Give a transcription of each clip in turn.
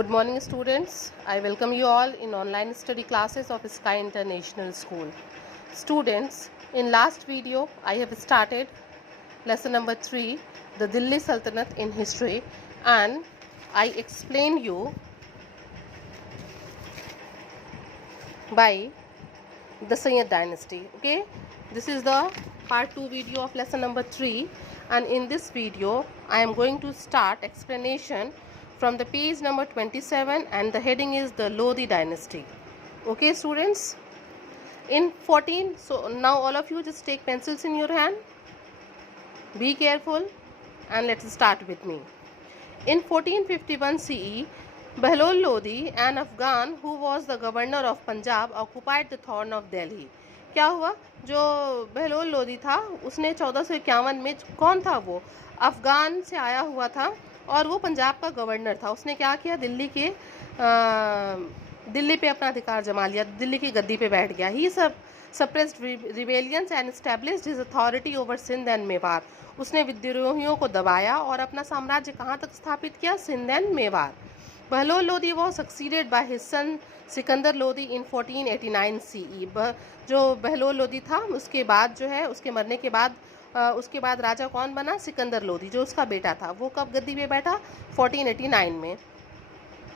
Good morning students. I welcome you all in online study classes of Sky International School. Students, in last video I have started lesson number 3, the Delhi Sultanate in history, and I explain you by the Sayyid dynasty. Okay, this is the part 2 video of lesson number 3, and in this video I am going to start explanation from the page number 27, and the heading is the Lodi dynasty. Okay students, in 14, so now all of you just take pencils in your hand, be careful, and let's start with me. In 1451 CE, Behlol Lodi, an Afghan who was the governor of Punjab, occupied the throne of Delhi. क्या हुआ? जो बहलोल लोदी था उसने 1451 में, कौन था वो? अफ़गान से आया हुआ था और वो पंजाब का गवर्नर था. उसने क्या किया? दिल्ली पे अपना अधिकार जमा लिया, दिल्ली की गद्दी पे बैठ गया. He suppressed rebellions and established his authority over Sindh and Mewar. उसने विद्रोहियों को दबाया और अपना साम्राज्य कहाँ तक स्थापित किया? Sindh and Mewar. Bahlol Lodi was succeeded by his son Sikandar Lodi in 1489 CE. जो बहलोल लोदी था उसके बाद जो है, उसके मरने के बाद उसके बाद राजा कौन बना? सिकंदर लोदी, जो उसका बेटा था. वो कब गद्दी पे बैठा? 1489 में.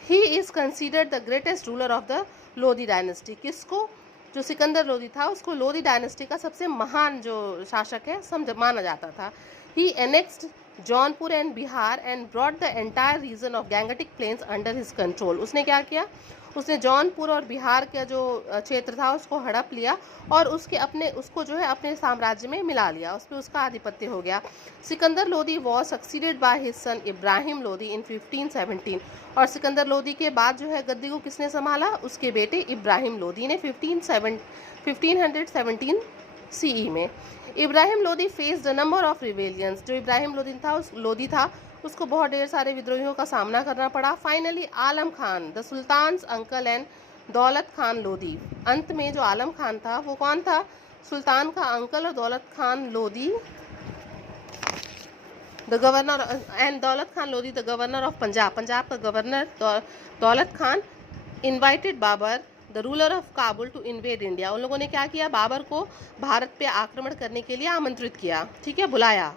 He is considered the greatest ruler of the Lodi dynasty. किसको? जो सिकंदर लोदी था उसको लोदी डायनेस्टी का सबसे महान जो शासक है माना जाता था. He annexed Jaunpur and Bihar and brought the entire region of Gangetic plains under his control. उसने क्या किया? उसने जौनपुर और बिहार का जो क्षेत्र था उसको हड़प लिया और उसको जो है अपने साम्राज्य में मिला लिया, उस पर उसका आधिपत्य हो गया. Sikandar Lodi was succeeded by his son Ibrahim Lodi in 1517. और सिकंदर लोदी के बाद जो है गद्दी को किसने संभाला? उसके बेटे इब्राहिम लोदी ने 1517 CE में. Ibrahim Lodi faced a number of rebellions. जो इब्राहिम लोदी था उसको बहुत ढेर सारे विद्रोहियों का सामना करना पड़ा. Finally Alam Khan, the sultan's uncle, and Daulat Khan Lodi. अंत में जो आलम खान था वो कौन था? सुल्तान का अंकल और Daulat Khan Lodi the governor, and Daulat Khan Lodi the governor of Punjab. Punjab का governor Daulat Khan invited Babur the ruler of Kabul to invade India. उन लोगों ने क्या किया? बाबर को भारत पे आक्रमण करने के लिए आमंत्रित किया. ठीक है, बुलाया.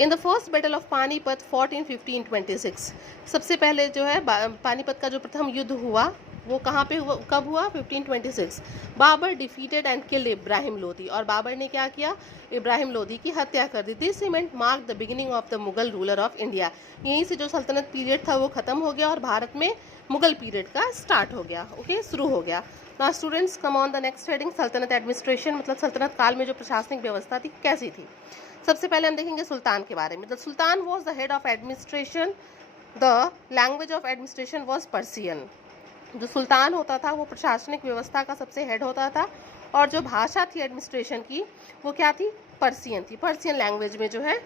In the first battle of Panipat 1526. सबसे पहले जो है पानीपत का जो प्रथम युद्ध हुआ वो कहाँ पे हुआ, कब हुआ? 1526. Babur defeated and killed Ibrahim Lodi. और बाबर ने क्या किया? इब्राहिम लोदी की हत्या कर दी. This event mark the beginning of the Mughal ruler of India. यहीं से जो सल्तनत पीरियड था वो खत्म हो गया और भारत में मुगल पीरियड का स्टार्ट हो गया. ओके, शुरू हो गया. Now students, come on the next heading, सल्तनत एडमिनिस्ट्रेशन. मतलब सल्तनत काल में जो प्रशासनिक व्यवस्था थी कैसी थी. सबसे पहले हम देखेंगे सुल्तान के बारे में. The sultan was the head of administration. The language of administration was Persian. जो सुल्तान होता था वो प्रशासनिक व्यवस्था का सबसे हेड होता था और जो भाषा थी एडमिनिस्ट्रेशन की वो क्या थी? पर्सियन थी. पर्सियन लैंग्वेज में जो है.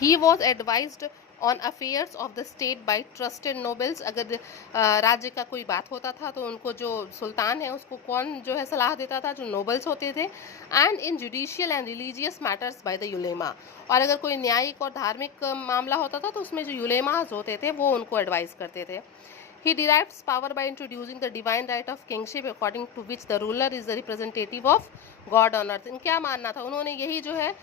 He was advised on affairs of the state by trusted nobles. अगर राज्य का कोई बात होता था तो उनको जो सुल्तान है उसको कौन जो है सलाह देता था? जो नोबल्स होते थे. And in judicial and religious matters by the ulema. और अगर कोई न्यायिक और धार्मिक मामला होता था तो उसमें जो यूलेमास होते थे वो उनको एडवाइस करते थे. He derives power by introducing the divine right of kingship, according to which the ruler is the representative of God on earth. क्या मानना था? उन्होंने यही जो है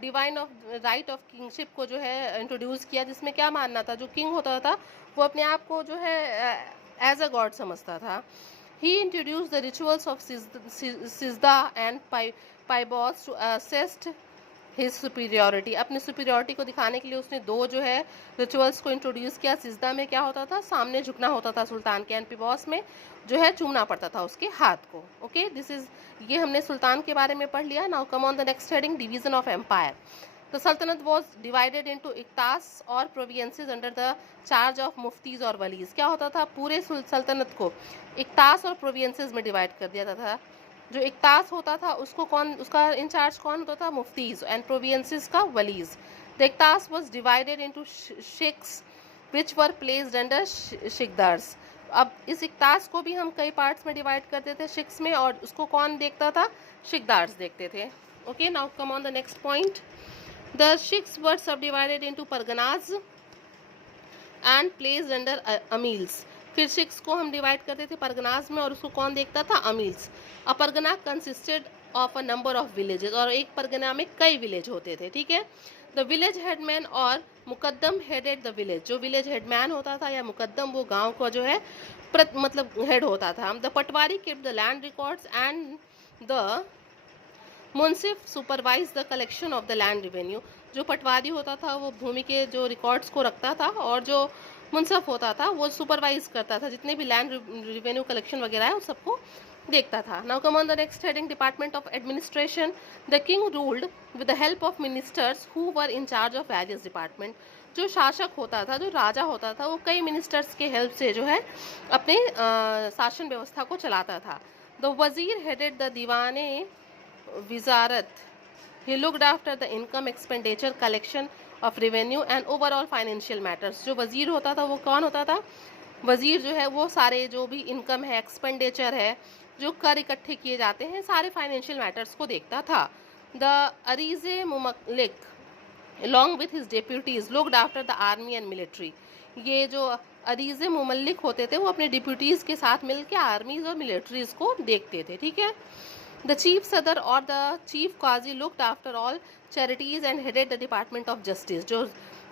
divine of right of kingship को जो है इंट्रोड्यूस किया, जिसमें क्या मानना था? जो किंग होता था वो अपने आप को जो है एज अ गॉड समझता था. He introduced the rituals of sijda and paibos to assist his superiority. अपनी सुपीरियॉरिटी को दिखाने के लिए उसने दो जो है रिचुअल्स को इंट्रोड्यूस किया. सिजदा में क्या होता था? सामने झुकना होता था सुल्तान के. एंड पिबॉस में जो है चूमना पड़ता था उसके हाथ को. ओके, दिस इज, ये हमने सुल्तान के बारे में पढ़ लिया. Now come on the next heading, division of empire. The Sultanat was divided into iqtas और provinces under the charge of muftis और वलीज. क्या होता था? पूरे सल्तनत को इक्तास और प्रोविंसेस में डिवाइड कर दिया था. जो इक्तास होता था उसको कौन, उसका इंचार्ज कौन होता था? मुफ्तीज. एंड प्रोविंसेस का walis. The iqtas was divided into shiqs which were placed under shiqdars. अब इस इक्तास को भी हम कई पार्ट्स में डिवाइड करते थे शिक्स में, और उसको कौन देखता था? शिकदार्स देखते थे. Okay, now come on the next point. The shiqs were sub divided into parganas and place under amils. फिर शिख्स को हम डिवाइड करते थे परगनाज में और उसको कौन देखता था? Amils. A pargana consisted of a number of villages, और एक परगना में कई विलेज होते थे, ठीक है। द विलेज हेडमैन और मुकद्दम हेडेड द विलेज, जो विलेज हेडमैन होता था या मुकद्दम वो गांव को जो है मतलब हेड होता था। The Patwari kept the land records and the Munsif supervise the collection of the land revenue. जो पटवारी होता था वो भूमि के जो रिकॉर्ड्स को रखता था, और जो मुंसफ होता था वो सुपरवाइज करता था, जितने भी लैंड रिवेन्यू कलेक्शन वगैरह है उस सबको देखता था। Now come on the next heading, department of administration. The king ruled with the help of ministers who were in charge of various department. जो शासक होता था, जो राजा होता था, वो कई मिनिस्टर्स के हेल्प से जो है अपने शासन व्यवस्था को चलाता था। द वजीर हेडेड द दीवाने विजारत। He looked after the income, expenditure, collection of revenue and overall financial matters। जो वजीर होता था वो कौन होता था? वजीर जो है वो सारे जो भी इनकम है, एक्सपेंडिचर है, जो कर इकट्ठे किए जाते हैं, सारे फाइनेंशियल मैटर्स को देखता था। The Arize Mumalik along with his deputies looked after the army and military। ये जो अरीजे मुमल्लिक होते थे वो अपने डिप्यूटीज के साथ मिलकर आर्मीज और मिलिट्रीज को देखते थे, ठीक है। The chief sadar or the chief qazi looked after all charities and headed the department of justice। जो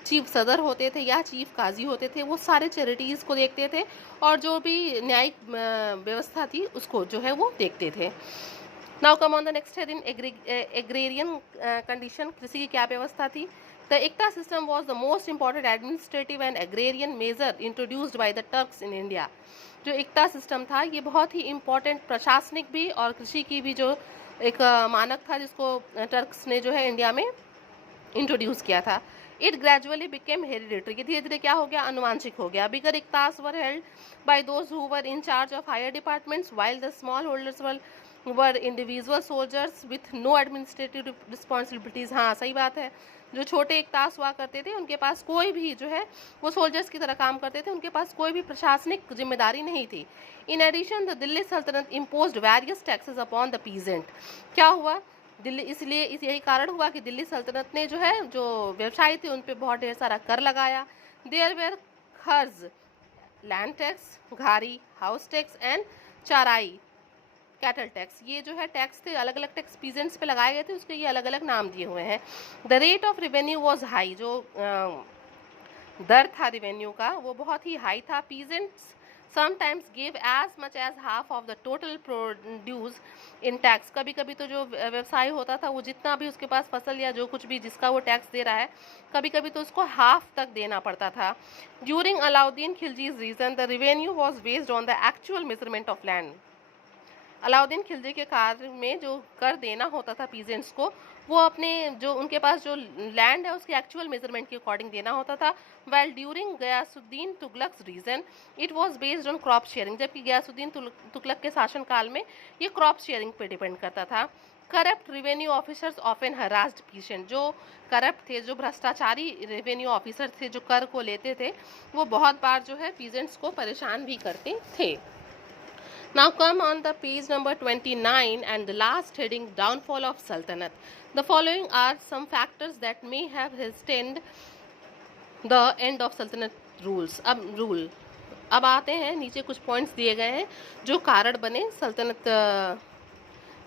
चीफ सदर होते थे या चीफ काजी होते थे वो सारे चैरिटीज़ को देखते थे और जो भी न्यायिक व्यवस्था थी उसको जो है वो देखते थे। Now come on the next heading, agrarian condition. कृषि की क्या व्यवस्था थी? The iqta system was the most important administrative and agrarian measure introduced by the Turks in India. जो एकता सिस्टम था ये बहुत ही इम्पोर्टेंट प्रशासनिक भी और कृषि की भी जो एक मानक था जिसको टर्क्स ने जो है इंडिया में इंट्रोड्यूस किया था। इट ग्रेजुअली बिकेम हेरिडिटरी, धीरे धीरे क्या हो गया? अनुवांशिक हो गया। Bigger iqtas were held by those who were in charge of higher departments while the small holders were individual soldiers with no administrative responsibilities. हाँ सही बात है, जो छोटे इक्तास हुआ करते थे उनके पास कोई भी जो है वो सोल्जर्स की तरह काम करते थे, उनके पास कोई भी प्रशासनिक जिम्मेदारी नहीं थी। इन एडिशन द दिल्ली सल्तनत imposed various taxes upon the peasant. क्या हुआ? दिल्ली इसलिए यही कारण हुआ कि दिल्ली सल्तनत ने जो है जो व्यवसायी थे उन पे बहुत ढेर सारा कर लगाया। There were kharaj, land tax, ghari, house tax and charai, cattle tax. ये जो है टैक्स थे, अलग अलग टैक्स पीजेंट्स पे लगाए गए थे, उसके ये अलग अलग नाम दिए हुए हैं। The rate of revenue was high, जो दर था रिवेन्यू का वो बहुत ही हाई था। Peasants sometimes give as much as half of the total produce in tax. कभी कभी तो जो व्यवसाय होता था वो जितना भी उसके पास फसल या जो कुछ भी जिसका वो टैक्स दे रहा है, कभी कभी तो उसको हाफ तक देना पड़ता था। During Alauddin Khilji's region the revenue was based on the actual measurement of land. Alauddin Khilji के कार्य में जो कर देना होता था पीजेंट्स को, वो अपने जो उनके पास जो लैंड है उसके एक्चुअल मेजरमेंट के अकॉर्डिंग देना होता था। Well during Ghiyasuddin Tughlaq reign it was based on crop sharing, जबकि गयासुद्दीन तुगलक के शासनकाल में ये क्रॉप शेयरिंग पे डिपेंड करता था। Corrupt revenue officers often harassed peasant, जो करप्ट थे, जो भ्रष्टाचारी रेवेन्यू ऑफिसर थे जो कर को लेते थे, वो बहुत बार जो है पीजेंट्स को परेशान भी करते थे। Now come on the page number 29 and the last heading, downfall of Sultanate. The following are some factors that may have hastened the end of Sultanate rules. अब आते हैं नीचे कुछ पॉइंट्स दिए गए हैं जो कारण बने सल्तनत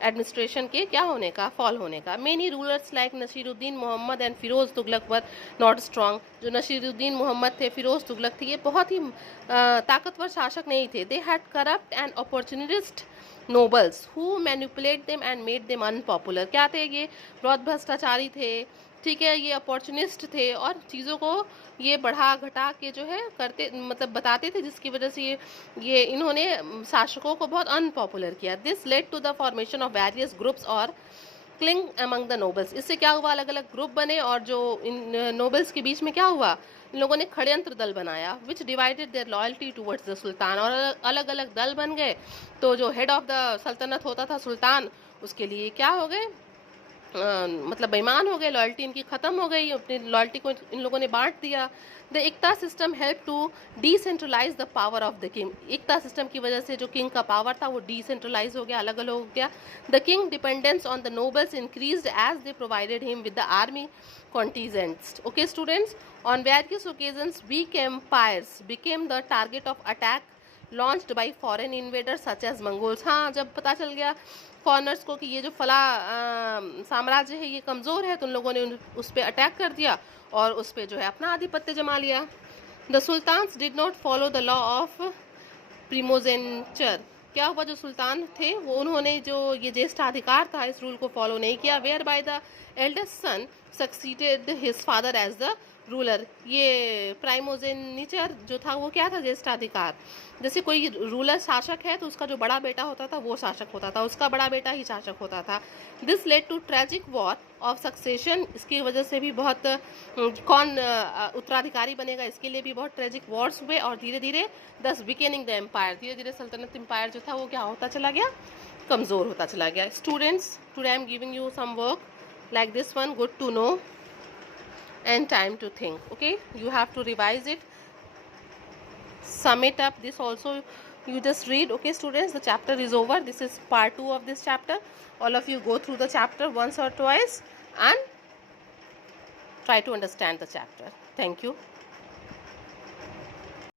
एडमिनिस्ट्रेशन के क्या होने का, फॉल होने का। Many rulers like Nasiruddin Mohammad and Firoz Tughlaq were not strong. जो नसीरुद्दीन मोहम्मद थे, फिरोज तुगलक थे, ये बहुत ही ताकतवर शासक नहीं थे। They had corrupt and opportunist nobles who manipulate them and made them unpopular. क्या थे ये? बहुत भ्रष्टाचारी थे, ठीक है, ये अपॉर्चुनिस्ट थे और चीज़ों को ये बढ़ा घटा के जो है करते मतलब बताते थे, जिसकी वजह से ये इन्होंने शासकों को बहुत अनपॉपुलर किया। This led to the formation of various groups और क्लिंग अमंग द नोबल्स। इससे क्या हुआ? अलग अलग ग्रुप बने और जो इन नोबल्स के बीच में क्या हुआ? इन लोगों ने षड्यंत्र दल बनाया which divided their loyalty towards the sultan. और अलग अलग दल बन गए तो जो हेड ऑफ द सल्तनत होता था सुल्तान, उसके लिए क्या हो गए? मतलब बेईमान हो गए, लॉयल्टी इनकी ख़त्म हो गई, अपनी लॉयल्टी को इन लोगों ने बांट दिया। The iqta system help to decentralize the power of the king. Iqta system की वजह से जो किंग का पावर था वो डिसेंट्रलाइज हो गया, अलग अलग हो गया। The king dependence on the nobles increased as they provided him with the army contingents. Okay students, on various occasions weak empires became the target of attack launched by foreign invaders such as Mongols. हाँ, जब पता चल गया foreigners को कि ये जो फला साम्राज्य है ये कमज़ोर है, तो उन लोगों ने उस पर अटैक कर दिया और उस पर जो है अपना आधिपत्य जमा लिया। The sultans did not follow the law of primogeniture. क्या हुआ, जो सुल्तान थे वो उन्होंने जो ये ज्येष्ठाधिकार था इस रूल को फॉलो नहीं किया। Where by the eldest son succeeded his father as the ruler. ये प्राइमोजेनिचर जो था वो क्या था, ज्येष्ठाधिकार। जैसे कोई रूलर शासक है तो उसका जो बड़ा बेटा होता था वो शासक होता था, उसका बड़ा बेटा ही शासक होता था। This led to tragic war of succession. इसकी वजह से भी बहुत कौन उत्तराधिकारी बनेगा इसके लिए भी बहुत ट्रेजिक वॉर्स हुए, और धीरे धीरे दस बिकेनिंग द एम्पायर, धीरे धीरे सल्तनत एम्पायर जो था वो क्या होता चला गया, कमज़ोर होता चला गया। Students, today I am giving you some work like this one, good to know and time to think. Okay, you have to revise it, sum it up. This also you just read. Okay students, the chapter is over. This is part 2 of this chapter. All of you go through the chapter once or twice and try to understand the chapter. Thank you.